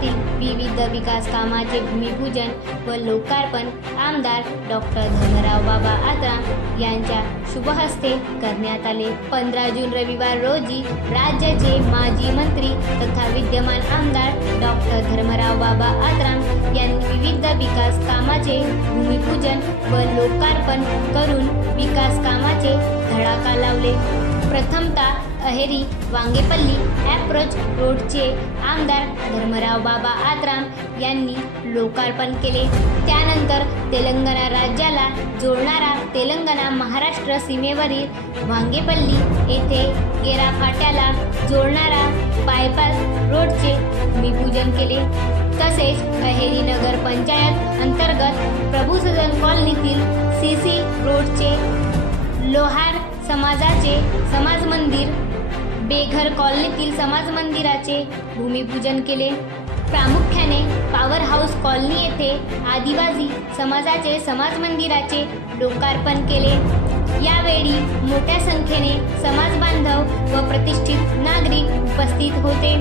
शहरातील विविध विकास कामाचे भूमिपूजन व लोकार्पण आमदार डॉक्टर धर्मराव बाबा आत्राम यांच्या शुभहस्ते करण्यात आले. पंधरा जून रविवार रोजी राज्याचे माजी मंत्री तथा विद्यमान आमदार डॉक्टर धर्मराव बाबा आत्राम यांनी विविध विकास कामाचे भूमिपूजन व लोकार्पण करून विकास कामाचे धडाका लावले. प्रथमतः अहेरी वांगेपल्ली ॲप्रोच रोडचे आमदार धर्मराव बाबा आत्राम यांनी लोकार्पण केले. त्यानंतर तेलंगणा राज्याला जोडणारा तेलंगणा महाराष्ट्र सीमेवरील वांगेपल्ली येथे गेरा फाट्याला जोडणारा बायपास रोडचे भूमिपूजन केले. तसेच अहेरी नगर पंचायत अंतर्गत प्रभू सदन कॉलनीतील सी सी रोडचे लोहार समाजाचे समाज मंदिर बेघर कॉलनीतील समाज मंदिराचे भूमिपूजन केले. प्रामुख्याने पॉवर हाऊस कॉलनी येथे आदिवासी समाजाचे समाज मंदिराचे लोकार्पण केले. यावेळी मोठ्या संख्येने समाज बांधव व प्रतिष्ठित नागरिक उपस्थित होते.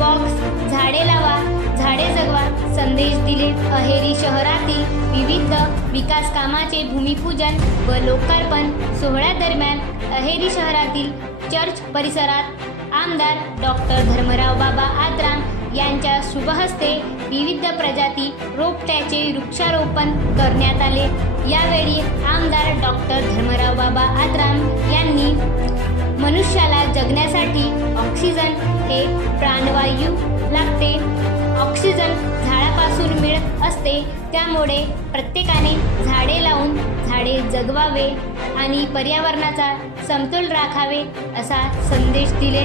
बॉक्स झाडे लावा झाडे जगवा संदेश दिले. अहेरी शहरातील विविध विकास कामाचे भूमिपूजन व लोकार्पण सोहळ्या अहेरी शहरातील चर्च परिसरात आमदार डॉक्टर धर्मराव बाबा आत्राम यांच्या शुभहस्ते विविध प्रजाती रोपट्याचे वृक्षारोपण करण्यात आले. यावेळी आमदार डॉक्टर धर्मराव बाबा आत्राम यांनी मनुष्याला जगण्यासाठी ऑक्सिजन हे प्राणवायू लागते. असते. त्यामुळे प्रत्येकाने झाडे लावून झाडे जगवावे आणि पर्यावरणाचा समतोल राखावे असा संदेश दिले.